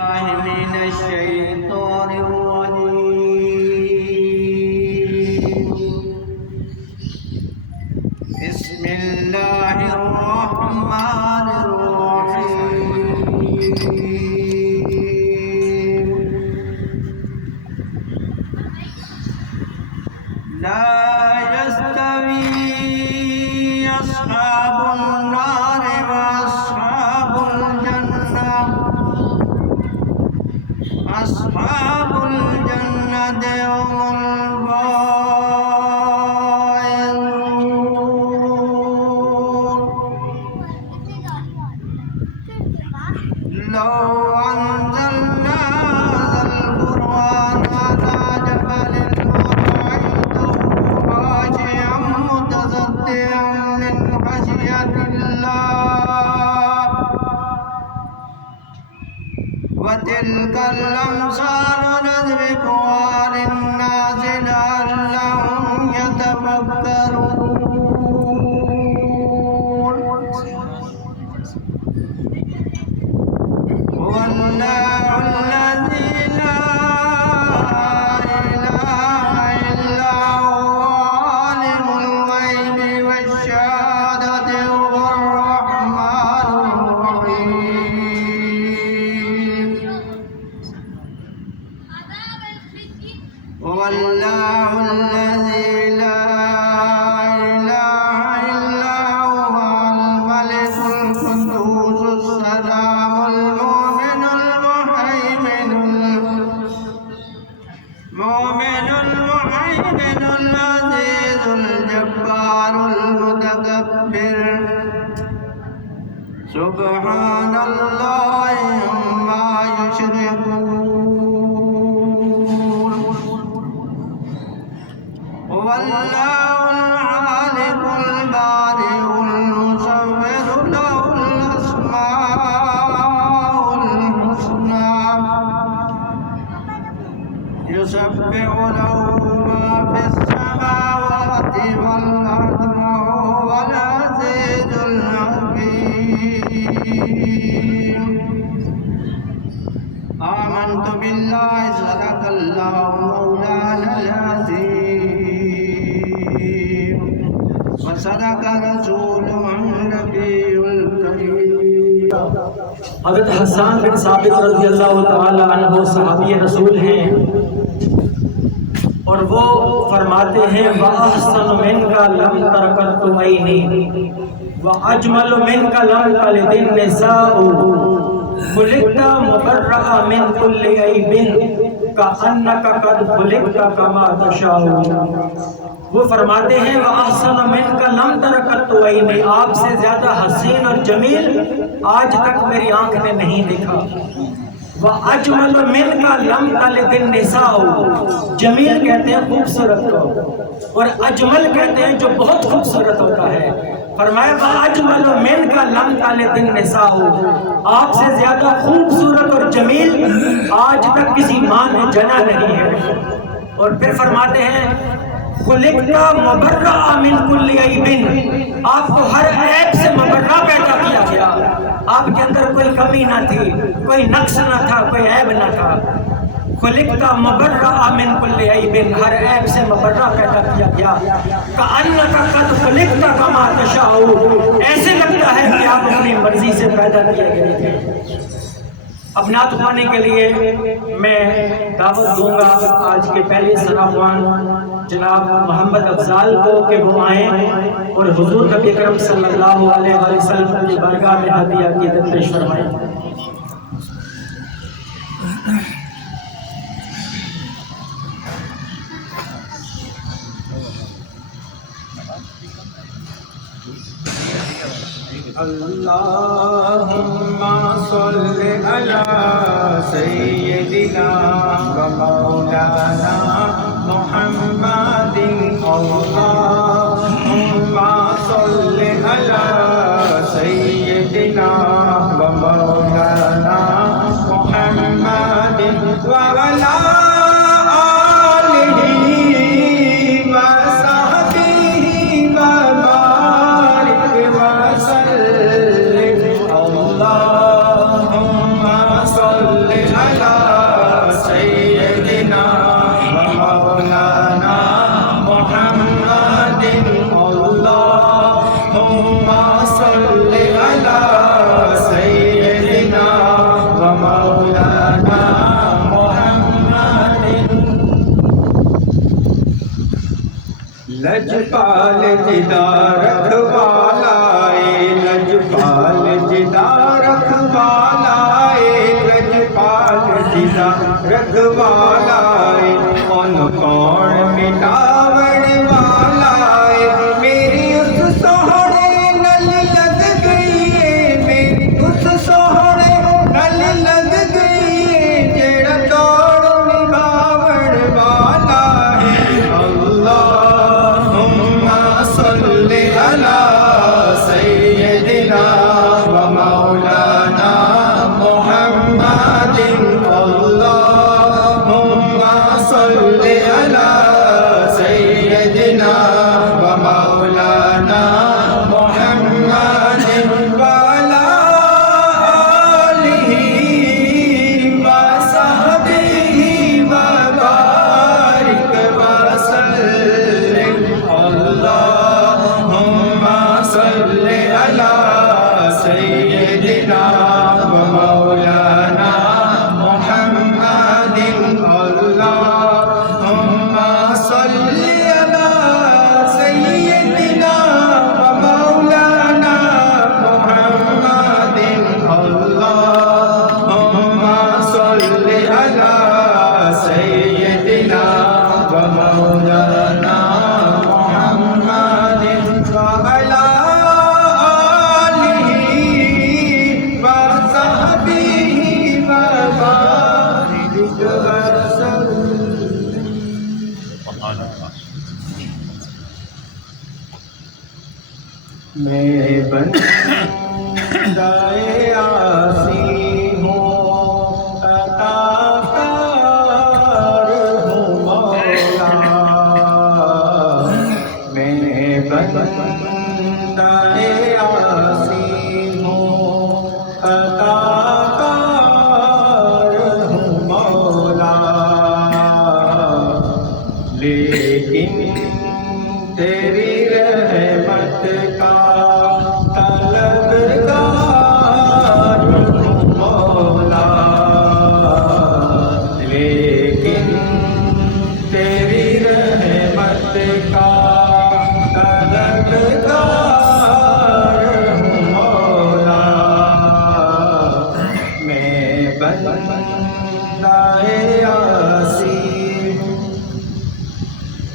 من الشيطان الرجيم. بسم الله الرحمن الرحيم. لا يستوي أصحاب النار وأصحاب الجنة. أصحاب الجنة هم الفائزون. لو أنزلنا هذا القرآن على جبل لرأيته خاشعا متصدعا من خشية الله. وتلك الأمثال نضربها للناس لعلهم يتفكرون. هو الله الذي لا إله إلا هو عالم الغيب والشهادة هو الرحمن الرحيم. هو الله الذي لا إله إلا هو الملك القدوس السلام المؤمن المهيمن العزيز الجبار المتكبر. سبحان الله عما يشركون. هو الله الخالق البارئ المصور له الأسماء الحسنى. يسبح له ما في السماوات والأرض وهو العزيز الحكيم. آمنت بالله صدق الله مولانا العظيم وصدق رسوله النبي الكريم. حضرت حسان بن ثابت رضی اللہ تعالی عنہ صحابی رسول ہیں اور وہ فرماتے ہیں وَأَحْسَنُ مِنْكَ لَمْ تَرْكَتُ عَيْنِي وَأَجْمَلُ مِنْكَ لَمْ تَلِدِ النِّسَاءُ خُلِقْتَ مُبَرَّأً مِنْ كُلِّ عَيْبٍ كَأَنَّكَ قَدْ خُلِقْتَ كَمَا تَشَاءُ. وہ فرماتے ہیں وَأَحْسَنُ مِنْكَ لَمْ تَرْكَتُ عَيْنِي، آپ سے زیادہ حسین اور جمیل آج تک میری آنکھ نے نہیں دیکھا. وَأَجْمَلُ مِنْكَ لَمْ تَلِدِ النِّسَاءُ، جمیل کہتے ہیں خوبصورت کو، اور اجمل کہتے ہیں جو بہت خوبصورت ہوتا ہے. فرمایا وَأَجْمَلُ مِنْكَ لَمْ تَلِدِ النِّسَاءُ، آپ سے زیادہ خوبصورت اور جمیل آج تک کسی ماں نے جنا نہیں ہے. اور پھر فرماتے ہیں خُلِقْتَ مُبَرَّأً مِنْ كُلِّ عَيْبٍ، آپ کو ہر عیب سے مبرّہ پیدا کیا گیا. آپ کے اندر کوئی کمی نہ تھی، کوئی نقص نہ تھا، کوئی عیب نہ تھا. خُلِقْتَ مُبَرَّأً مِنْ كُلِّ عَيْبٍ، ہر عیب سے مبرّہ پیدا کیا گیا. كَأَنَّكَ قَدْ خُلِقْتَ كَمَا تَشَاءُ، ایسے لگتا ہے کہ آپ اپنی مرضی سے پیدا کیے گئے تھے. اب نعت خوانی کے لیے میں دعوت دوں گا آج کے پہلے ثناخوان جناب محمد افضال کو کہ وہ آئیں اور حضور نبی اکرم صلی اللہ علیہ وسلم کی بارگاہ میں ہدیہ عقیدت پیش فرمائیں. اللہم صل علی سیدنا و مولانا محمد. اللہم صل علی سیدنا و مولانا محمد وعلی صل لجپال جدا رکھوالا لجپال جدا رکھوالا لجپال جدا رکھوالا کون کون مٹاوڑ والا میری اس سوہنے نل لگ گئی میری اس سوہنے نل لگ گئی جیڑا توڑ نبھاوڑ والا ہے اللہم صلی علی سیدنا و مولانا محمد اللہم صلی علی سیدنا و مولانا محمد وعلی آلہ و صحبہ وبارک وسلم اللہم صلی علی سیدنا و مولانا محمد اللہم صلی علی سیدنا و مولانا محمد اللہم صلی علی سیدنا و مولانا محمد وعلی آلہ و صحبہ وبارک وسلم میں بندہ عاصی ہوں عطا کار ہوں مولا میں بندہ عاصی ہوں عطا کار ہوں مولا لیکن تیری رحمت کا طلبگار ہوں مولا لیکن تیری رحمت کا طلبگار ہوں مولا میں بندہ عاصی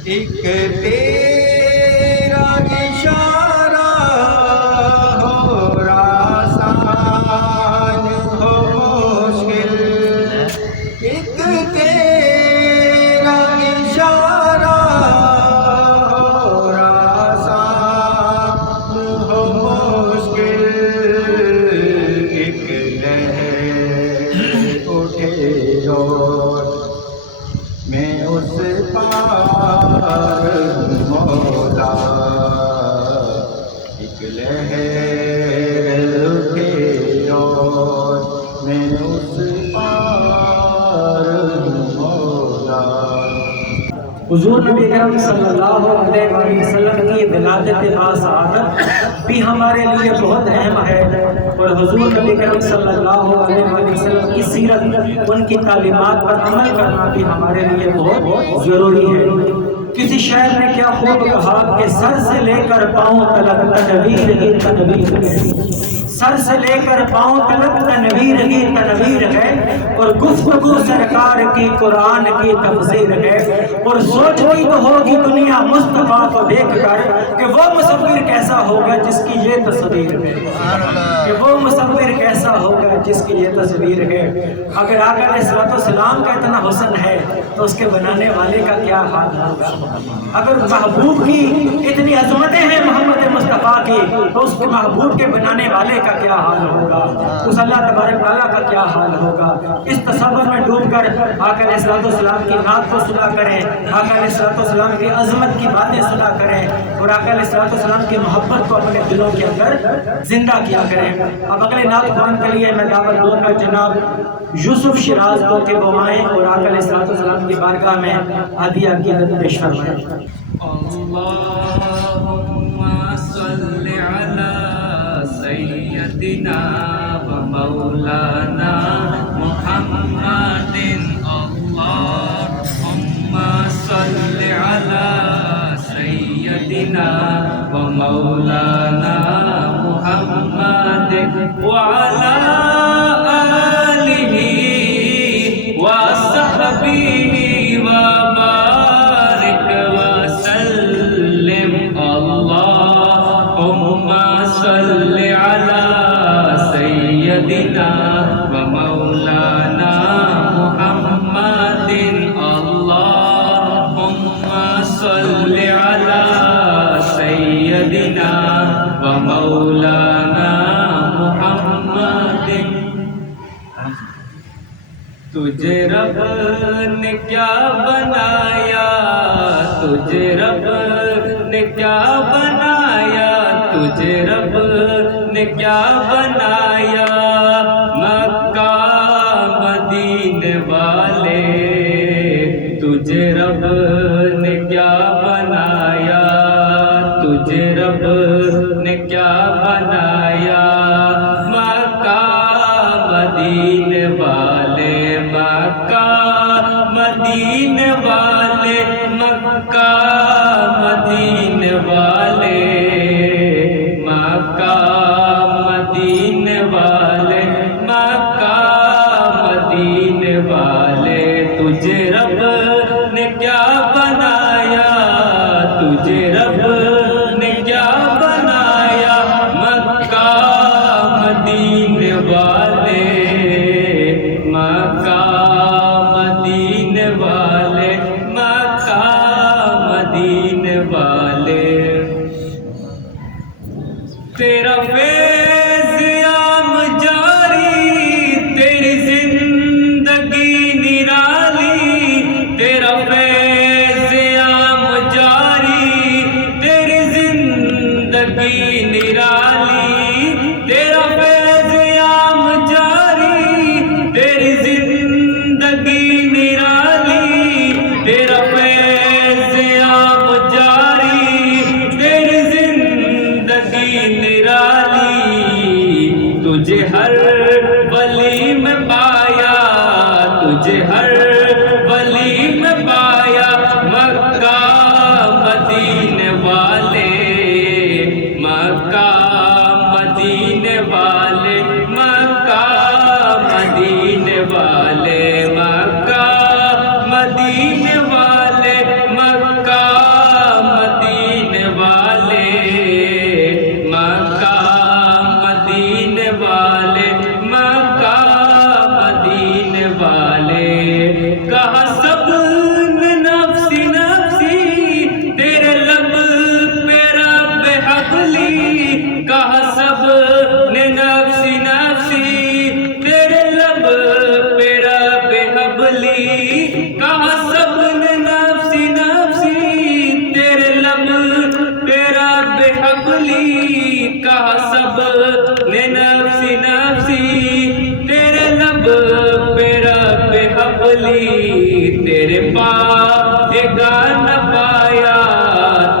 ایک تیرا اشارہ ہو آسان ہو مشکل ایک تیرا اشارہ ہو آسان ہو مشکل ایک لہر اٹھے اور میں اس پار مولا ایک لہر اٹھے اور میں اس پار مولا حضور نبی کرم صلی اللہ علیہ وسلم کی ولادت باسعادت بھی ہمارے لیے بہت اہم ہے اور حضور نبی کرم صلی اللہ علیہ وسلم کی سیرت ان کی تعلیمات پر عمل کرنا بھی ہمارے لیے بہت ضروری ہے کسی شاعر نے کیا خوب کہا کہ سر سے لے کر پاؤں تلک تنویر ہی تنویر ہے سر سے لے کر پاؤں تلک تنویر ہی تنویر ہے اور گفتگو سرکار کی قرآن کی تفسیر ہے اور سوچتی تو ہوگی دنیا مصطفیٰ کو دیکھ کر کہ وہ مصور کیسا ہوگا جس کی یہ تصویر ہے کہ وہ مصور کیسا ہوگا جس کی یہ تصویر ہے اگر آقا علیہ السلام کا اتنا حسن ہے تو اس کے بنانے والے کا کیا حال ہوگا اگر محبوب کی اتنی عظمتیں ہیں محمد مصطفیٰ کی تو اس کے محبوب کے بنانے والے کا کیا حال ہوگا اس اللہ تبارک تعالیٰ کا کیا حال ہوگا اس تصور میں ڈوب کر آقا علیہ السلام کی نعت کو سنا کریں آقا علیہ السلام کی عظمت کی باتیں سنا کریں اور آقا علیہ السلام کی محبت کو اپنے دلوں کے اندر زندہ کیا کریں اب اگلے نعت خوان کے لیے میں دعوت دوں گا جناب یوسف شیراز کو کہ وہ آئیں اور آقا علیہ السلام کی بارگاہ میں ہدیہ عقیدت پیش فرمائیں اللہم صلی علی سیدنا و مولانا محمد اللہم صلی علی سیدنا تجھے رب نے کیا بنایا، تجھے رب نے کیا بنایا، تجھے رب نے کیا بنایا، مکہ مدینے والے تجھے رب نے کیا بنایا، تجھے رب نے کیا بنایا، مکہ مدینے والے، مکہ مدینے والے، مکہ مدینے والے، مکہ مدینے والے، مکہ مدینے والے تجھے رب نے کیا بنایا، تجھے رب نے کیا بنایا، مکہ مدینے والے، مکہ مدینے والے، مکہ مدینے والے تیرا فیض عام جاری، تیری زندگی نرالی، تیرا فیض عام جاری، تیری زندگی نرالی، تیرا فیض عام جاری، تیری زندگی نرالی، تیرا فیض عام جاری، تیری زندگی نرالی، تجھے ہر ولی میں پایا، تجھے ہر ولی میں پایا، مکہ مدینے والے، مکہ مدینے والے، مکہ مدینے والے، مکہ مدینے والے، مکہ مدینے والے، مکہ مدینے والے، مکہ مدینے والے کہا سب نے نفسی نفسی، تیرے لب پہ رب حبلی، کہا سب نے نفسی نفسی، تیرے لب پہ رب حبلی، کہا سب نے نفسی نفسی، تیرے لب پہ رب حبلی، کہا سب نے نفسی نفسی، تیرے لب پہ رب حبلی، تیرے پاس گانا پایا،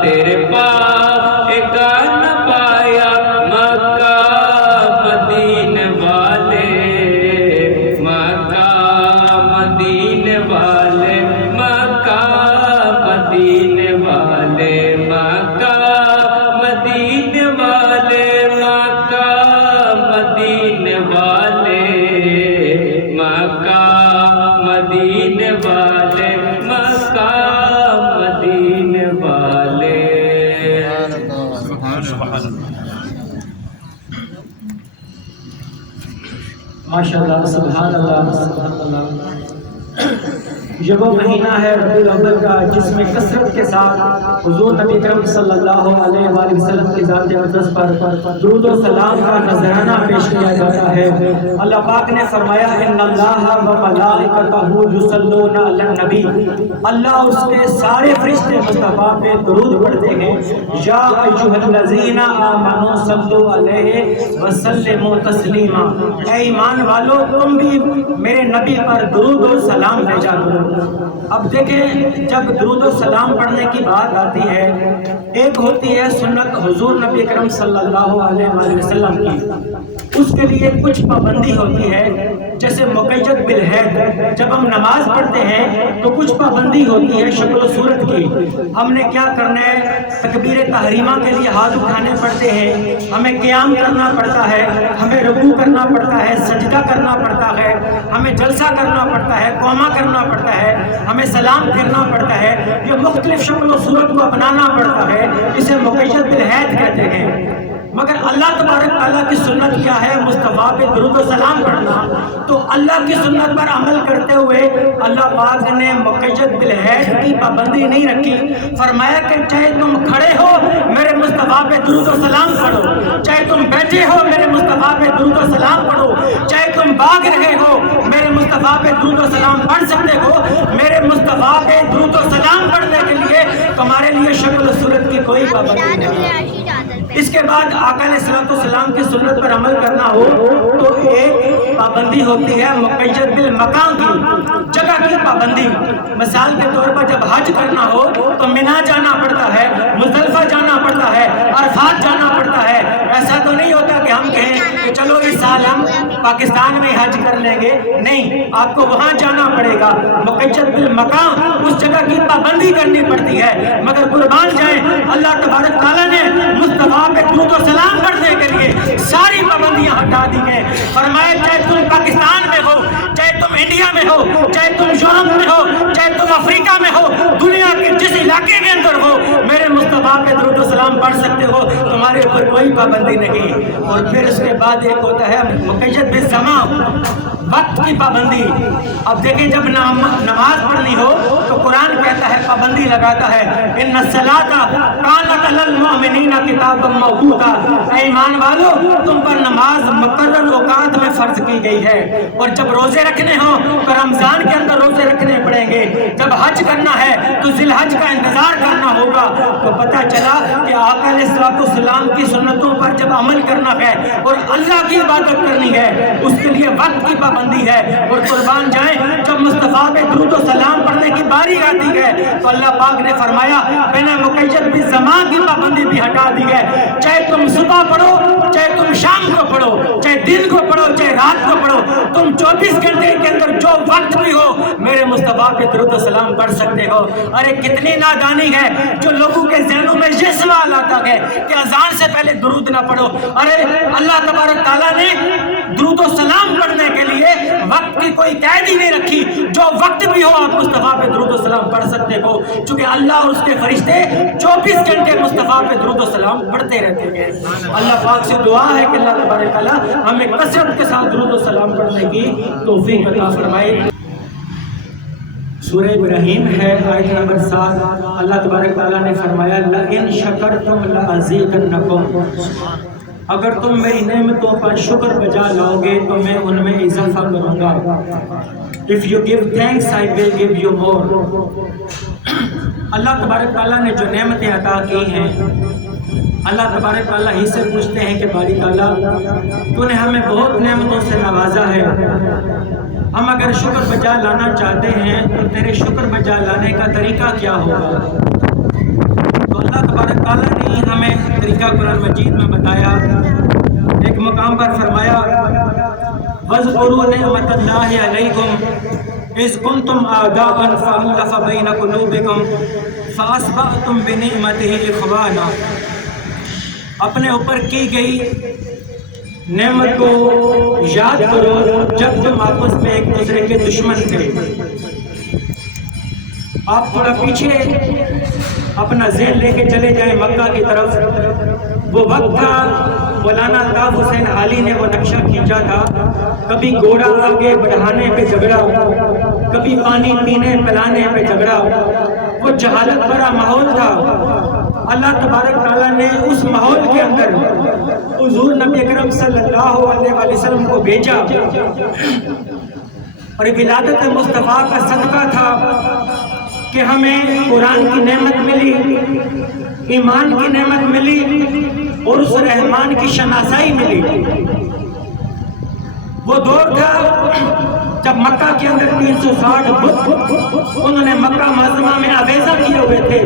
تیرے پاس گانا پایا، مکہ مدینے والے، مکہ مدینے والے، مکہ مدینے والے، مکہ مدینے والے، مکہ مدینے والے، مکہ مدینے والے، مکہ مدینے والے ماشاءاللہ، سبحان اللہ، سبحان اللہ۔ یہ وہ مہینہ ہے ربیع الاول کا جس میں کثرت کے ساتھ حضور نبی کرم صلی اللہ علیہ وآلہ وسلم کی ذات اقدس پر درود و سلام کا نذرانہ پیش کیا جاتا ہے۔ اللہ پاک نے فرمایا ان اللہ و ملائکتہ یصلون علی النبی، اللہ اس کے سارے فرشتے مصطفیٰ پہ درود پڑھتے ہیں۔ یا ایھا الذین آمنوا صلوا علیہ وسلموا تسلیما، اے ایمان والو تم بھی میرے نبی پر درود و سلام بھیجا کرو۔ اب دیکھیں جب درود و سلام پڑھنے کی بات آتی ہے، ایک ہوتی ہے سنت حضور نبی کرم صلی اللہ علیہ وآلہ وسلم کی، اس کے لیے کچھ پابندی ہوتی ہے، جیسے مقید بالحید جب ہم نماز پڑھتے ہیں تو کچھ پابندی ہوتی ہے شکل و صورت کی، ہم نے کیا کرنا ہے، تکبیر تحریمہ کے لیے ہاتھ اٹھانے پڑتے ہیں، ہمیں قیام کرنا پڑتا ہے، ہمیں رکوع کرنا پڑتا ہے، سجدہ کرنا پڑتا ہے، ہمیں جلسہ کرنا پڑتا ہے، قومہ کرنا پڑتا ہے، ہمیں سلام پھیرنا پڑتا ہے، یہ مختلف شکل و صورت کو اپنانا پڑتا ہے، اسے مقید بالحید کہتے ہیں۔ مگر اللہ تبارک تعالیٰ کی سنت کیا ہے؟ مصطفیٰ پہ درود و سلام پڑھنا۔ تو اللہ کی سنت پر عمل کرتے ہوئے اللہ پاک نے مقید بالحیض کی پابندی نہیں رکھی، فرمایا کہ چاہے تم کھڑے ہو میرے مصطفیٰ پہ درود و سلام پڑھو، چاہے تم بیٹھے ہو میرے مصطفیٰ پہ درود و سلام پڑھو، چاہے تم بھاگ رہے ہو میرے مصطفیٰ پہ درود و سلام پڑھ سکتے ہو۔ میرے مصطفیٰ پہ درود و سلام پڑھنے کے لیے تمہارے لیے شکل و صورت کی کوئی پابندی نہیں۔ اس کے بعد آقا علیہ السلام کی سنت پر عمل کرنا ہو تو ایک پابندی ہوتی ہے مقید بالمکان کی، جگہ کی پابندی۔ مثال کے طور پر جب حج کرنا ہو تو منا جانا پڑتا ہے، مزدلفہ جانا پڑتا ہے، عرفات جانا پڑتا ہے۔ ایسا تو نہیں ہوتا کہ ہم کہیں کہ چلو اس سال ہم پاکستان میں حج کر لیں گے، نہیں، آپ کو وہاں جانا پڑے گا۔ مقید بالمکان، اس جگہ کی پابندی کرنی پڑتی ہے۔ مگر قربان جائیں، اللہ تبارک تعالیٰ نے مصطفیٰ پہ درود و سلام پڑھنے کے لیے ساری پابندیاں ہٹا دی ہیں۔ فرمایا چاہے تم پاکستان میں ہو، چاہے تم انڈیا میں ہو، چاہے تم یورپ میں ہو، چاہے تم افریقہ میں ہو، دنیا کے جس علاقے کے اندر ہو، میرے مصطفیٰ پہ درود و سلام پڑھ سکتے ہو، تمہارے اوپر کوئی پابندی نہیں۔ اور پھر اس کے بعد ایک ہوتا ہے مقید بالزمان، وقت کی پابندی۔ اب دیکھیں جب نماز پڑھنی ہو تو قرآن کہتا ہے، پابندی لگاتا ہے، ان الصلاۃ کانت علی المؤمنین کتابا موقوتا، اے ایمان والو تم پر نماز مقرر اوقات میں فرض کی گئی ہے۔ اور جب روزے رکھنے ہوں تو رمضان کے اندر روزے رکھنے پڑیں گے، جب حج کرنا ہے تو ذی الحج کا انتظار کرنا ہوگا۔ تو پتہ چلا کہ آقا علیہ السلام کی سنتوں پر جب عمل کرنا ہے اور اللہ کی عبادت کرنی ہے، اس کے لیے وقت کی پابندی ہے۔ اور قربان جائیں، جب مصطفیٰ پہ درود و سلام پڑھنے کی باری آتی ہے تو اللہ پاک نے فرمایا بنا مقید بالزمان کی پابندی بھی ہٹا دی ہے۔ چاہے تم صبح پڑھو، چاہے تم شام کو پڑھو، چاہے دن کو پڑھو، چاہے رات کو پڑھو، تم 24 گھنٹے کے اندر جو وقت بھی ہو میرے مصطفیٰ پہ درود و سلام پڑھ سکتے ہو۔ ارے کتنی نادانی ہے جو لوگوں کے ذہنوں میں یہ سوال آتا ہے کہ اذان سے پہلے درود نہ پڑھو۔ ارے اللہ تبارک تعالیٰ نے درود و سلام پڑھنے کے لیے وقت کی کوئی قید ہی نہیں رکھی، جو وقت بھی ہو آپ مصطفیٰ پہ درود و سلام پڑھ سکتے ہو، چونکہ اللہ اور اس کے فرشتے 24 گھنٹے مصطفیٰ پہ درود و سلام پڑھتے رہتے ہیں۔ اللہ پاک سے دعا ہے کہ اللہ تبارک تعالیٰ ہمیں کثرت کے ساتھ درود و سلام پڑھنے کی توفیق عطا فرمائے۔ سورہ ابراہیم ہے آیت نمبر 7، اللہ تبارک تعالیٰ نے فرمایا لَإِن شَكَرْتُمْ لَأَزِيدَنَّكُمْ، اگر تم میری نعمتوں پر شکر بجا لاؤ گے تو میں ان میں اضافہ کروں گا۔ If you give thanks I will give you more۔ اللہ تبارک تعالیٰ نے جو نعمتیں عطا کی ہیں، اللہ تبارک تعالیٰ ہی سے پوچھتے ہیں کہ باری تعالیٰ تو نے ہمیں بہت نعمتوں سے نوازا ہے، ہم اگر شکر بجا لانا چاہتے ہیں تو تیرے شکر بجا لانے کا طریقہ کیا ہوگا؟ تو اللہ تبارک تعالیٰ نے ہمیں طریقہ قرآن مجید میں بتایا۔ ایک مقام پر فرمایا وَاذْكُرُوا نِعْمَتَ اللَّهِ عَلَيْكُمْ إِذْ كُنْتُمْ أَعْدَاءً فَأَلَّفَ بَيْنَ قُلُوبِكُمْ فَأَصْبَحْتُمْ بِنِعْمَتِهِ إِخْوَانًا۔ اپنے اوپر کی گئی نعمت کو یاد کرو جب تم آپس میں ایک دوسرے کے دشمن تھے۔ آپ تھوڑا پیچھے اپنا ذہن لے کے چلے جائیں مکہ کی طرف۔ وہ وقت تھا مولانا الطاف حسین علی نے وہ نقشہ کھینچا تھا، کبھی گھوڑا آگے بڑھانے پہ جھگڑا، کبھی پانی پینے پلانے پہ جھگڑا، وہ جہالت بھرا ماحول تھا۔ اللہ تبارک تعالیٰ نے اس ماحول کے اندر حضور نبی اکرم صلی اللہ علیہ وسلم کو بھیجا، اور ولادت مصطفیٰ کا صدقہ تھا کہ ہمیں قرآن کی نعمت ملی، ایمان کی نعمت ملی، اور اس رحمان کی شناسائی ملی۔ وہ دور تھا جب مکہ کے اندر 360 بت انہوں نے مکہ معظمہ میں آویزہ کیے ہوئے تھے۔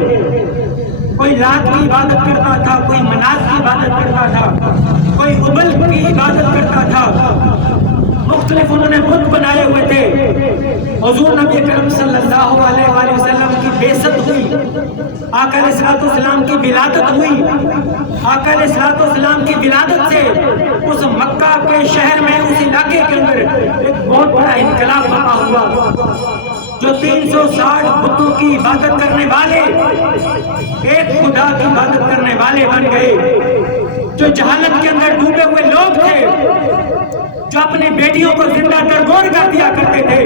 کوئی لات کی عبادت کرتا تھا، کوئی منات کی عبادت کرتا تھا، کوئی ابل کی عبادت کرتا تھا، مختلف انہوں نے بت بنائے ہوئے تھے۔ حضور نبی کرم صلی اللہ علیہ وآلہ وسلم کی بعثت ہوئی، آقا علیہ السلام کی ولادت ہوئی۔ آقا علیہ السلام کی ولادت سے اس مکہ کے شہر میں، اس علاقے کے اندر ایک بہت بڑا انقلاب برپا ہوا، جو 360 بتوں کی عبادت کرنے والے ایک خدا کی عبادت کرنے والے بن گئے۔ جو جہالت کے اندر ڈوبے ہوئے لوگ تھے، جو اپنی بیٹیوں کو زندہ درگور کر دیا کرتے تھے،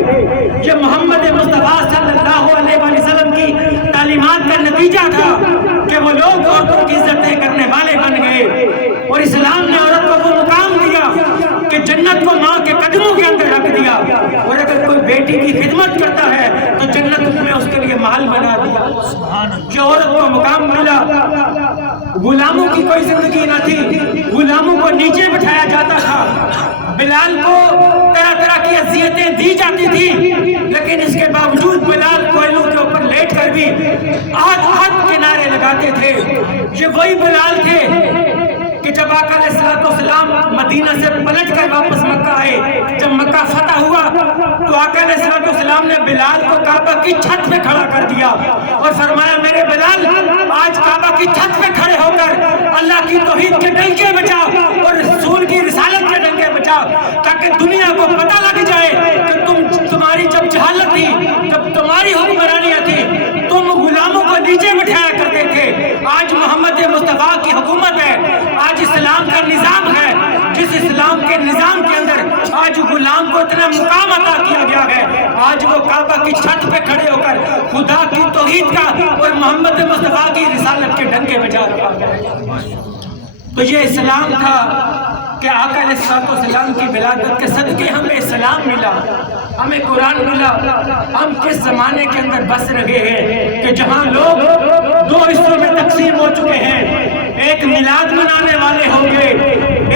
یہ محمد مصطفیٰ صلی اللہ علیہ وسلم کی تعلیمات کا نتیجہ تھا کہ وہ لوگ عورتوں کی عزتیں کرنے والے بن گئے، اور اسلام نے عورت کو وہ مقام دیا کہ جنت کو ماں کے قدموں کے اندر رکھ دیا، اور اگر کوئی بیٹی کی خدمت کرتا ہے تو جنت میں اس کے لیے محل بنا دیا۔ جو عورت کو مقام ملا، غلاموں کی کوئی زندگی نہ تھی، غلاموں کو نیچے بٹھایا جاتا تھا، بلال کو طرح طرح کی اذیتیں دی جاتی تھی، لیکن اس کے باوجود بلال کوئلوں کے اوپر لیٹ کر بھی آہت آہت کے نعرے لگاتے تھے۔ یہ وہی بلال تھے کہ جب آقا علیہ السلام مدینہ سے پلٹ کر واپس مکہ آئے، جب مکہ فتح ہوا تو آقا علیہ السلام نے بلال کو کعبہ کی چھت پہ کھڑا کر دیا اور فرمایا میرے بلال آج کعبہ کی چھت پہ کھڑے ہو کر اللہ کی توحید کے ڈنکے بجا اور رسول کی رسالت کے ڈنکے بجا، تاکہ دنیا کو پتہ لگ جائے کہ تمہاری جب جہالت تھی، جب تمہاری حکمرانیاں تھی، تم غلاموں کو نیچے بٹھایا کرتے تھے، آج محمد مصطفیٰ کی حکومت ہے، آج اسلام کا نظام ہے، جس اسلام کے نظام کے اندر آج غلام کو اتنا مقام عطا کیا گیا ہے، آج وہ کعبہ کی چھت پہ کھڑے ہو کر خدا کی توحید کا اور محمد مصطفیٰ کی رسالت کے ڈنکے بجا رہا ہے۔ تو یہ اسلام تھا کہ آقا علیہ السلام کی ولادت کے صدقے ہمیں اسلام ملا، ہمیں قرآن ملا۔ ہم کس زمانے کے اندر بس رہے ہیں کہ جہاں لوگ دو حصوں میں تقسیم ہو چکے ہیں، ایک میلاد منانے والے ہوں گے،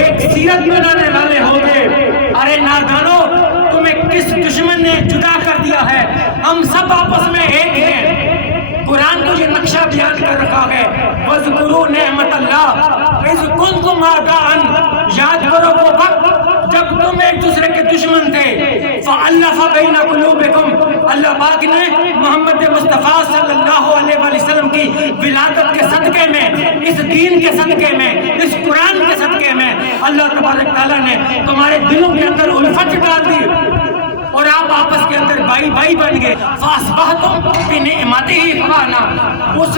ایک سیرت منانے والے ہوں گے۔ ارے نادانو، تمہیں کس دشمن نے جدا کر دیا ہے؟ ہم سب آپس میں ایک ہیں۔ قرآن کو یہ نقشہ بیان کر رکھا ہے، وَاذْكُرُوا نِعْمَتَ اللَّهِ اِذْ كُنْتُمْ أَعْدَاءً، یاد کرو وہ وقت جب تم ایک دوسرے کے دشمن تھے، فَأَلَّفَ بَيْنَ قُلُوبِكُمْ، اللہ پاک نے محمد مصطفیٰ صلی اللہ علیہ وسلم کی ولادت کے صدقے میں، اس دین کے صدقے میں، اس قرآن کے صدقے میں اللہ تبارک تعالیٰ نے تمہارے دلوں کے اندر الفت ڈال دی اور آپ آپس کے اندر بھائی بھائی بن گئے۔ فَأَصْبَحْتُمْ بِنِعْمَتِهِ إِخْوَانًا، اس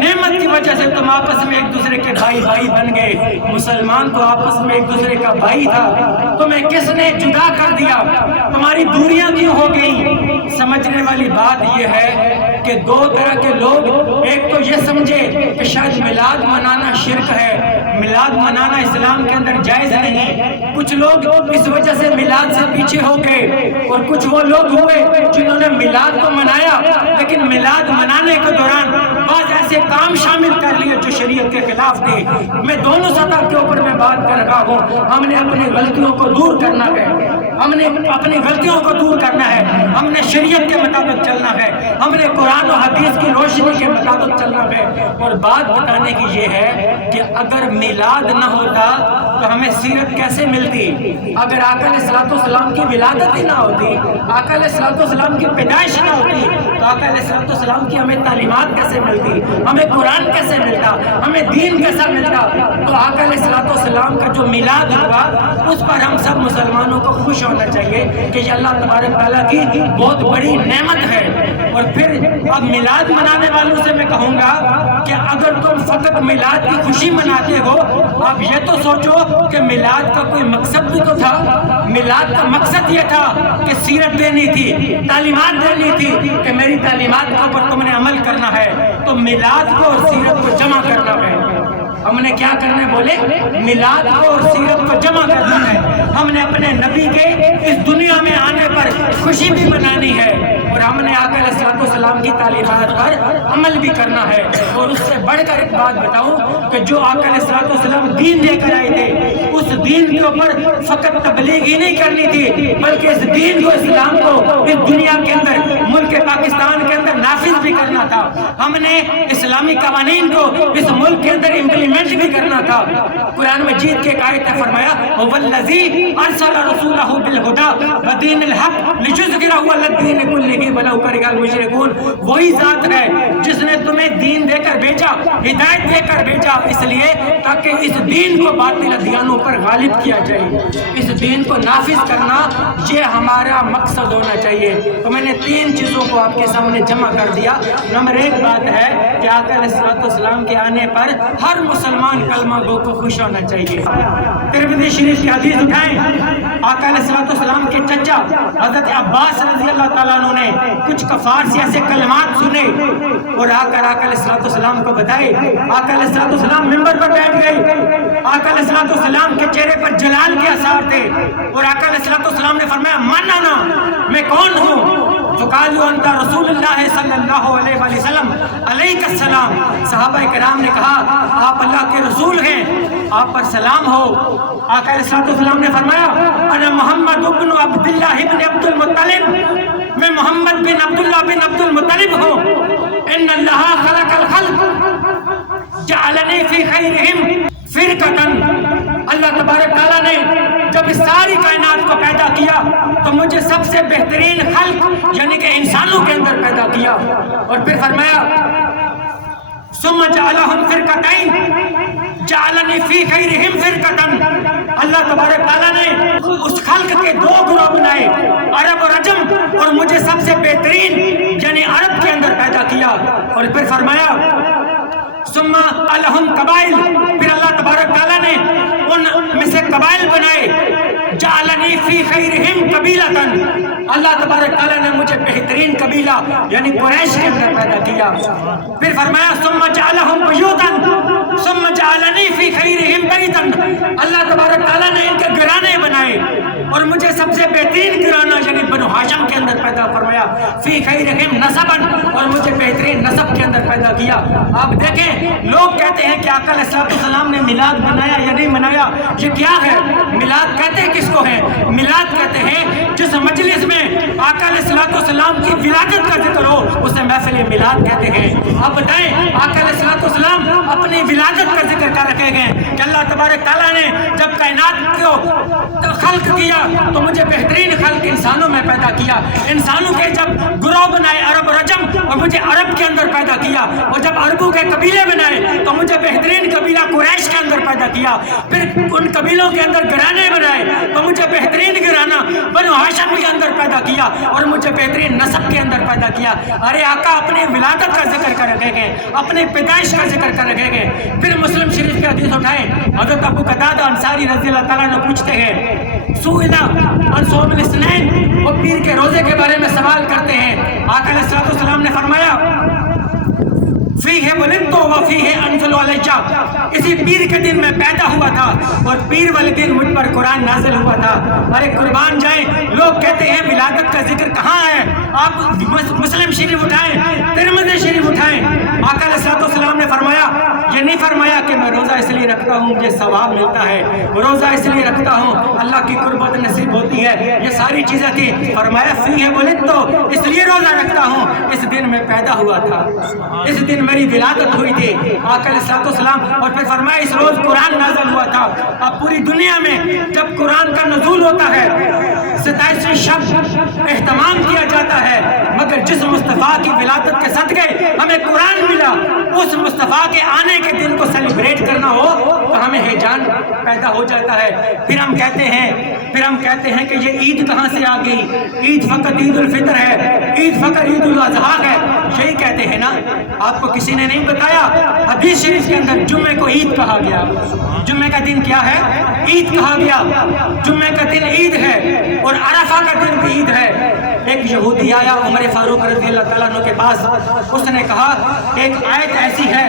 نعمت کی وجہ سے تم آپس میں ایک دوسرے کے بھائی بھائی بن گئے۔ مسلمان تو آپس میں ایک دوسرے کا بھائی تھا، تمہیں کس نے جدا کر دیا؟ تمہاری دوریاں کیوں ہو گئیں؟ سمجھنے والی بات یہ ہے کہ دو طرح کے لوگ، ایک تو یہ سمجھے کہ شاید میلاد منانا شرک ہے، میلاد منانا اسلام کے اندر جائز نہیں، کچھ لوگ اس وجہ سے میلاد سے پیچھے ہو گئے، اور کچھ وہ لوگ ہوئے جنہوں نے میلاد کو منایا لیکن میلاد منانے کے دوران بعض ایسے کام شامل کر لیے جو شریعت کے خلاف تھے۔ میں دونوں سطح کے اوپر میں بات کر رہا ہوں۔ ہم نے اپنی غلطیوں کو دور کرنا ہے، ہم نے اپنی غلطیوں کو دور کرنا ہے، ہم نے شریعت کے مطابق چلنا ہے، ہم نے قرآن و حدیث کی روشنی کے مطابق چلنا ہے۔ اور بات بتانے کی یہ ہے کہ اگر میلاد نہ ہوتا تو ہمیں سیرت کیسے ملتی؟ اگر آقا علیہ السلام کی ولادت ہی نہ ہوتی، آقا علیہ السلام کی پیدائش نہ ہوتی، تو آقا علیہ السلام کی ہمیں تعلیمات کیسے ملتی، ہمیں قرآن کیسے ملتا، ہمیں دین کیسا ملتا؟ تو آقا علیہ السلام کا جو میلاد ہوا اس پر ہم سب مسلمانوں کو خوش ہونا چاہیے کہ یہ اللہ تبارک تعالیٰ کی بہت بڑی نعمت ہے۔ اور پھر اب میلاد منانے والوں سے میں کہوں گا کہ اگر تم فقط میلاد کی خوشی مناتے ہو، آپ یہ تو سوچو کہ میلاد کا کوئی مقصد بھی تو تھا۔ میلاد کا مقصد یہ تھا کہ سیرت دینی تھی، تعلیمات دینی تھی کہ میری تعلیمات کے اوپر تم نے عمل کرنا ہے، تو میلاد کو اور سیرت کو جمع کرنا ہے۔ ہم نے کیا کرنا ہے؟ بولے میلاد کو اور سیرت کو جمع کرنا ہے۔ ہم نے اپنے نبی کے اس دنیا میں آنے پر خوشی بھی منانی ہے، اور ہم نے آقا علیہ السلام کی تعلیمات پر عمل بھی کرنا ہے۔ اور اس سے بڑھ کر ایک بات بتاؤں کہ جو آقا علیہ السلام دین لے کر آئے تھے، اس دین کے اوپر فقط تبلیغ ہی نہیں کرنی تھی، بلکہ اس دین کو، اسلام کو اس دنیا کے اندر، ملک پاکستان کے اندر نافذ بھی کرنا تھا۔ ہم نے اسلامی قوانین کو اس ملک کے اندر امپلیمنٹ بھی کرنا تھا۔ قرآن مجید کے ایک آیت نے فرمایا وَالَّذِي أَرْسَلَ رَسُولَهُ بِالْهُدَى وَدِينِ الْحَقِّ لِيُظْهِرَهُ ذالکا هو الدین کلہ ولو کرہ المشرکون، وہی ذات ہے جس نے تمہیں دین دے کر بھیجا، ہدایت دے کر بھیجا، اس لیے تاکہ اس دین کو باطل ادیانوں پر غالب کیا جائے، اس دین کو نافذ کرنا یہ ہمارا مقصد ہونا چاہیے۔ تو میں نے 3 چیزوں کو آپ کے سامنے جمع کر دیا۔ نمبر 1 بات ہے کہ آقا علیہ السلام کے آنے پر ہر مسلمان کلمہ گو کو خوش ہونا چاہیے۔ ترمذی شریف کی حدیث اٹھائیں، آقا علیہ السلام کے چچا حضرت عباس رضی اللہ تعالیٰ عنہ نے کچھ کفار سے ایسے کلمات سنے اور آ کر آقا علیہ السلام کو بتائے۔ آقا علیہ السلام ممبر پر بیٹھ گئے، آقا علیہ السلام کے چہرے پر جلال کے آثار تھے اور آقا علیہ السلام نے فرمایا من انا، میں کون ہوں؟ فقالوا انت رسول اللہ صلی اللہ علیہ وآلہ وسلم علیک السلام۔ صحابہ کرام نے کہا آپ اللہ کے رسول ہیں، آپ پر سلام ہو۔ آقا علیہ السلام نے فرمایا انا محمد بن عبداللہ بن عبد المطلب، میں محمد بن عبداللہ بن عبد المطلب ہوں۔ ان اللہ خلق الخلق جعلنی فی خیرہم فرقتاً، اللہ تبارک تعالیٰ نے جب اس ساری کائنات کو پیدا کیا تو مجھے سب سے بہترین خلق یعنی کہ انسانوں کے اندر پیدا کیا، اور پھر فرمایا ثم جعلہم فرقتین جعلنی فی خیرہم فرقتاً، اللہ تبارک تعالیٰ نے اس خلق کے 2 گروہ بنائے، عرب اور عجم، اور مجھے سب سے بہترین یعنی عرب کے اندر پیدا کیا، اور پھر فرمایا ثم الہم قبائل، پھر اللہ تبارک تعالیٰ نے ان میں سے قبائل بنائے، جعلنی فی خیرہم قبیلۃ، اللہ تبارک تعالیٰ نے مجھے بہترین قبیلہ یعنی قریش کے اندر پیدا کیا۔ پھر فرمایا ثم جعلہم بیوتاً ثم جعلنی فی خیرہم بیتاً، اللہ تبارک تعالیٰ نے ان کے گھرانے بنائے اور مجھے سب سے بہترین گھرانہ یعنی بنو ہاشم کے اندر پیدا فرمایا، فی خیرہم نسباً، اور مجھے بہترین نسب کے اندر پیدا کیا۔ آپ دیکھیں لوگ کہتے ہیں کہ آقا علیہ السلام نے میلاد منایا یا نہیں منایا، یہ کیا ہے؟ میلاد کہتے ہیں کس کو ہے؟ میلاد کہتے ہیں جس مجلس میں آقا علیہ السلام کی ولادت کا ذکر ہو اسے محفل میلاد کہتے ہیں۔ آپ بتائیں آقا علیہ السلام اپنی ولادت کا ذکر کر رکھے گئے کہ اللہ تبارک تعالیٰ نے جب کائنات کو خلق کیا تو مجھے بہترین خلق انسانوں میں پیدا کیا، انسانوں کے جب گروہ بنائے عرب اور عجم اور مجھے عرب کے اندر پیدا کیا، اور جب عربوں کے قبیلے بنائے تو مجھے بہترین قبیلہ قریش کے اندر پیدا کیا، پھر ان قبیلوں کے اندر گھرانے بنائے تو مجھے بہترین گھرانہ بنو ہاشم کے اندر پیدا کیا اور مجھے بہترین نسب کے اندر پیدا کیا۔ ارے آقا اپنی ولادت کا ذکر کر رکھے گئے، اپنی پیدائش کا ذکر کر رکھے گئے۔ پھر مسلم شریف کی حدیث اٹھائیں، حضرت ابو قتادہ انصاری رضی اللہ تعالیٰ نے پوچھتے ہیں سئل عن صوم الاثنین، وہ پیر کے روزے کے بارے میں سوال کرتے ہیں۔ آقا علیہ السلام نے فرمایا فیہ ولدت وفیہ انزل علیہ، اسی پیر کے دن میں پیدا ہوا تھا اور پیر والے دن مجھ پر قرآن نازل ہوا تھا۔ ارے قربان جائیں، لوگ کہتے ہیں ولادت کا ذکر کہاں ہے؟ آپ مسلم شریف اٹھائیں، ترمذی شریف اٹھائیں، آقا علیہ السلام نے فرمایا یہ نہیں فرمایا کہ میں روزہ اس لیے رکھتا ہوں مجھے ثواب ملتا ہے، روزہ اس لیے رکھتا ہوں اللہ کی قربت نصیب ہوتی ہے، یہ ساری چیزیں تھی۔ فرمایا فیہ ولدت، اس لیے روزہ رکھتا ہوں اس دن میں پیدا ہوا تھا، اس دن میری ولادت ہوئی تھی آقا علیہ السلام، اور پھر فرمایا اس روز قرآن نازل ہوا تھا۔ اب پوری دنیا میں جب قرآن کا نزول ہوتا ہے 27 شب اہتمام کیا جاتا ہے، مگر جس مصطفیٰ کی ولادت کے صدقے ہمیں قرآن ملا اس مصطفیٰ کے آنے کے دن کو سیلیبریٹ کرنا ہو تو ہمیں ہیجان پیدا ہو جاتا ہے۔ پھر ہم کہتے ہیں کہ یہ عید کہاں سے آ گئی؟ عید فقط عید الفطر ہے، عید فقط عید الاضحیٰ ہے، یہی کہتے ہیں نا؟ آپ کو کسی نے نہیں بتایا حدیث شریف کے اندر جمعے کو عید کہا گیا، جمعے کا دن کیا ہے؟ عید کہا گیا، جمعے کا دن عید ہے اور عرفہ کا دن بھی عید ہے۔ ایک یہودی آیا عمر فاروق رضی اللہ تعالیٰ عنہ کے پاس، اس نے کہا ایک آیت ایسی ہے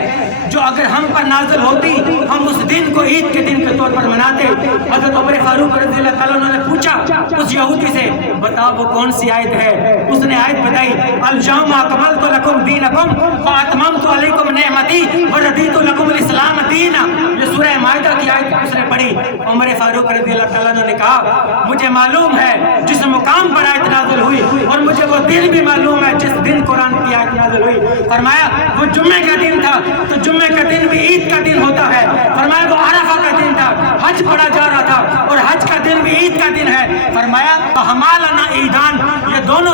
جو اگر ہم پر نازل ہوتی ہم اس دن کو عید کے دن کے طور پر مناتے۔ حضرت عمر فاروق رضی اللہ تعالیٰ عنہ نے پوچھا اس یہودی سے بتا وہ کون سی آیت ہے؟ اس نے آیت بتائی الیوم اکملت لکم دینکم واتممت علیکم نعمتی ورضیت لکم الاسلام دینا، یہ سورہ مائدہ کی آیت اس نے پڑھی۔ عمر فاروق رضی اللہ تعالیٰ عنہ نے کہا مجھے معلوم ہے جس مقام پر آیت نازل ہوئی اور مجھے وہ دن بھی معلوم ہے جس دن قرآن کی آیت نازل ہوئی۔ فرمایا وہ جمعے کا دن تھا تو جمعے کا دن بھی عید کا دن ہوتا ہے۔ فرمایا وہ عرفہ کا دن تھا، حج پڑھا جا رہا تھا اور حج کا دن بھی عید کا دن ہے۔ فرمایا ہمالنا عیدان، یہ دونوں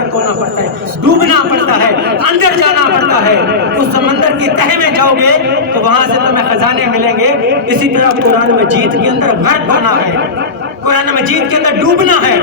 غرق ہونا پڑتا ہے، ڈوبنا پڑتا ہے، اندر جانا پڑتا ہے۔ اس سمندر کی تہہ میں جاؤ گے تو وہاں سے تمہیں خزانے ملیں گے۔ اسی طرح قرآن مجید کے اندر غرق ہونا ہے، قرآن مجید کے اندر ڈوبنا ہے۔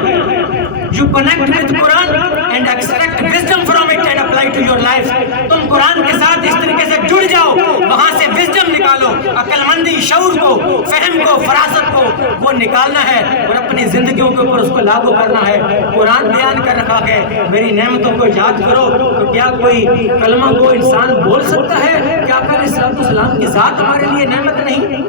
You connect with Quran and extract wisdom from it and apply to your life۔ تم قرآن کے ساتھ اس طریقے سے جڑ جاؤ، وہاں سے وزڈم نکالو، عقل مندی، شعور کو، فہم کو، فراست کو وہ نکالنا ہے اور اپنی زندگیوں کے اوپر اس کو لاگو کرنا ہے۔ قرآن بیان کر رکھا ہے میری نعمتوں کو یاد کرو، تو کیا کوئی کلمہ کو انسان بول سکتا ہے کہ آقا علیہ الصلوۃ والسلام کی ذات ہمارے لیے نعمت نہیں؟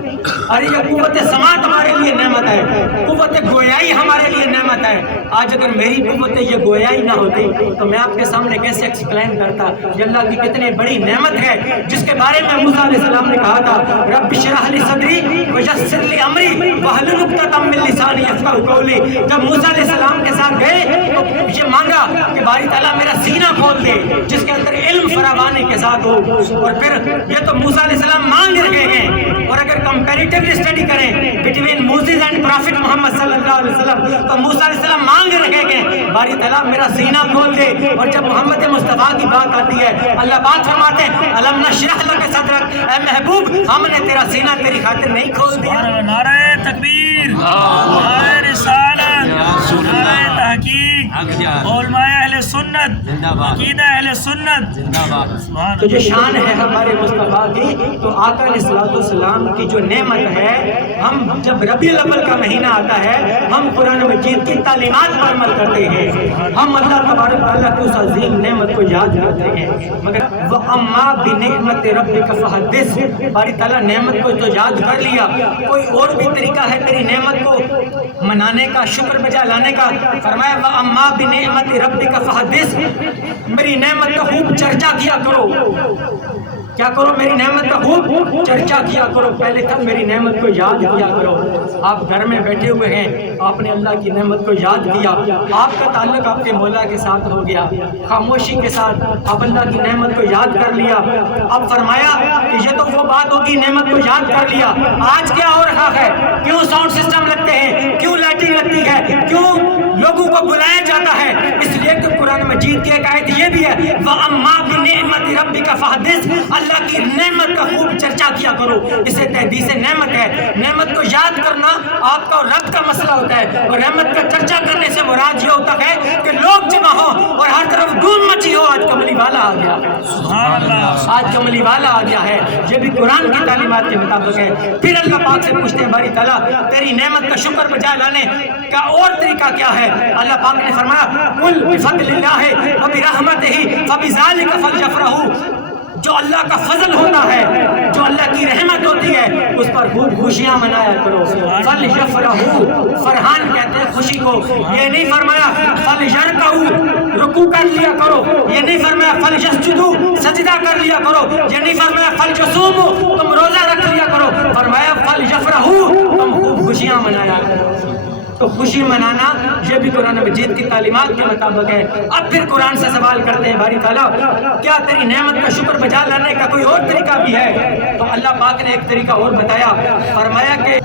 ارے یہ قوت سماعت ہمارے لیے نعمت ہے، قوت گویائی ہمارے لیے نعمت ہے۔ آج اگر میری قوت یہ گویائی نہ ہوتی تو میں آپ کے سامنے کیسے ایکسپلین کرتا یہ اللہ کی کتنی بڑی نعمت ہے، جس کے بارے میں موسیٰ علیہ السلام نے کہا تھا رب اشرح لی صدری ویسر لی امری واحلل عقدۃ من لسانی یفقہوا قولی۔ جب موسیٰ علیہ السلام کے ساتھ گئے تو یہ مانگا کہ باری تعالیٰ میرا سینہ کھول دے جس کے اندر علم فراوانی کے ساتھ ہو۔ اور پھر یہ تو موسیٰ علیہ السلام مانگ رہے ہیں، اور اگر کمپیریٹیولی اسٹڈی کریں بٹوین موسیز اینڈ پرافٹ محمد صلی اللہ علیہ وسلم تو موسیٰ علیہ السلام مانگ رہے ہیں باری تعالیٰ میرا سینہ کھول دے۔ اور جب محمد مصطفیٰ کی بات آتی ہے اللہ پاک فرماتے ہیں الم نشرح لک صدرک، اے محبوب ہم نے تیرا سینہ تیری خاطر نہیں کھول دیا؟ نعرہ تکبیر، نعرہ رسالت، نعرہ تحقیق، علماء اہل سنت، عقیدہ اہل سنت۔ تو جو شان ہے ہمارے مصطفیٰ کی، تو آقا علیہ الصلوۃ والسلام کی جو نعمت ہے، ہم جب ربیع الاول کا مہینہ آتا ہے ہم قرآن مجید کی تعلیمات پر عمل کرتے ہیں، ہم اللہ تبارک تعالیٰ کی اس عظیم نعمت کو یاد کرتے ہیں۔ مگر وَأَمَّا بِنِعْمَةِ رَبِّكَ فَحَدِّثْ، باری تعالیٰ نعمت کو تو یاد کر لیا، کوئی اور بھی طریقہ ہے تیری نعمت کو منانے کا، شکر بجا لانے کا؟ فرمایا وَأَمَّا بِنِعْمَةِ رَبِّكَ فَحَدِّثْ، میری نعمت کا خوب چرچا کیا کرو۔ کیا کرو؟ میری نعمت کا خوب چرچا کیا کرو۔ پہلے تب میری نعمت کو یاد کیا کرو۔ آپ گھر میں بیٹھے ہوئے ہیں، آپ نے اللہ کی نعمت کو یاد کیا، آپ کا تعلق آپ کے مولا کے ساتھ ہو گیا، خاموشی کے ساتھ آپ اللہ کی نعمت کو یاد کر لیا۔ اب فرمایا کہ یہ تو وہ بات ہوگی نعمت کو یاد کر لیا، آج کیا ہو رہا ہے؟ کیوں ساؤنڈ سسٹم لگتے ہیں؟ کیوں لائٹنگ لگتی ہے؟ کیوں لوگوں کو بلایا جاتا ہے؟ اس لیے کہ قرآن مجید کی ایک آیت یہ بھی ہے وَأَمَّا بِنِعْمَةِ رَبِّكَ فَحَدِّثْ، اللہ کی نعمت کا خوب چرچا کیا کرو۔ اسے تحدیث نعمت ہے۔ نعمت کو یاد کرنا آپ کا اور رب کا مسئلہ ہوتا ہے، اور نعمت کا چرچا کرنے سے مراد یہ ہوتا ہے کہ لوگ جمع ہوں اور ہر طرف دھوم مچی ہو۔ آج کملی والا آ گیا، آج کملی والا آ گیا ہے، یہ بھی قرآن کی تعلیمات کے مطابق ہے۔ پھر اللہ پاک سے پوچھتے ہیں باری تعالیٰ تیری نعمت کا شکر بجا لانے کا اور طریقہ کیا ہے؟ اللہ پاک نے فرمایا قل بفضل اللہ وبرحمتہ فبذلک فلیفرحوا، جو اللہ کا فضل ہوتا ہے، جو اللہ کی رحمت ہوتی ہے، اس پر خوب خوشیاں منایا کرو۔ فلیفرحوا، فرحان کہتے ہیں خوشی کو۔ یہ نہیں فرمایا فلیرکعوا، رکوع کر لیا کرو، یہ نہیں فرمایا فلیسجدوا، سجدہ کر لیا کرو، یہ نہیں فرمایا فلیصوموا، تم روزہ رکھ لیا کرو، فرمایا فلیفرحوا، تم خوب خوشیاں منایا کرو۔ تو خوشی منانا یہ بھی قرآن مجید کی تعلیمات کے مطابق ہے۔ اب پھر قرآن سے سوال کرتے ہیں باری تعالیٰ کیا تیری نعمت کا شکر بجا لانے کا کوئی اور طریقہ بھی ہے؟ تو اللہ پاک نے ایک طریقہ اور بتایا، فرمایا کہ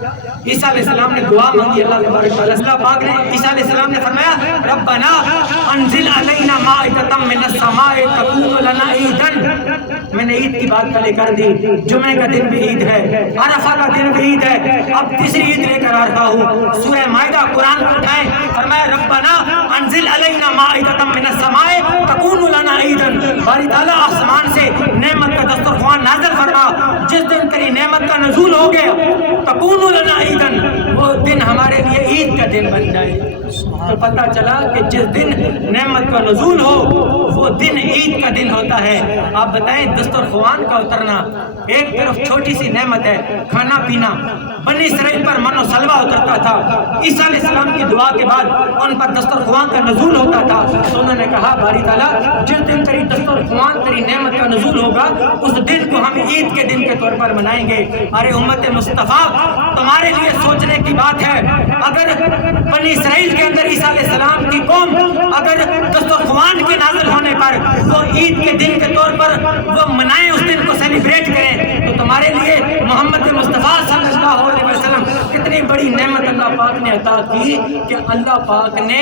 عیسیٰ علیہ السلام نے دعا مانگی اللہ تبارک تعالیٰ۔ اللہ پاک نے عیسیٰ علیہ السلام نے فرمایا ربنا انزل علینا مائدۃ من السماء تکون لنا عیدا، میں نے عید کی بات پہلے کر دی، جمعہ کا دن بھی عید ہے، عرفہ کا دن بھی عید ہے، اب تیسری عید لے کر آ رہا ہوں۔ سورہ مائدہ قرآن کو اٹھائیں، فرمایا ربنا انزل علینا مائدۃ من السماء تکون لنا عیدا، باری تعالیٰ آسمان سے نعمت کا دسترخوان نازل فرما، جس دن تیری نعمت کا نزول ہو گیا تکون لنا عیدا، وہ دن ہمارے لیے عید کا دن بن جائے۔ تو پتہ چلا کہ جس دن نعمت کا نزول ہو وہ دن عید کا دن ہوتا ہے۔ آپ بتائیں دسترخوان کا اترنا ایک طرف چھوٹی سی نعمت ہے، کھانا پینا، بنی اسرائیل پر من و سلوہ اترتا تھا، عیسیٰ علیہ السلام کی دعا کے بعد ان پر دسترخوان کا نزول ہوتا تھا، تو انہوں نے کہا باری تعالیٰ جس دن تیری دسترخوان تیری نعمت کا نزول ہوگا اس دن کو ہم عید کے دن کے طور پر منائیں گے۔ ارے امت مصطفیٰ تمہارے لیے سوچنے کی بات ہے، اگر بنی اسرائیل کے اندر عیسیٰ علیہ السلام کی قوم اگر دسترخوان کے نازل ہونے پر وہ عید کے دن کے طور پر وہ منائیں، اس دن کو سیلیبریٹ کریں، تو تمہارے لیے محمد مصطفیٰ صلی اللہ علیہ وسلم کتنی بڑی نعمت اللہ پاک نے عطا کی کہ اللہ پاک نے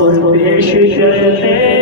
اور پیش کرتے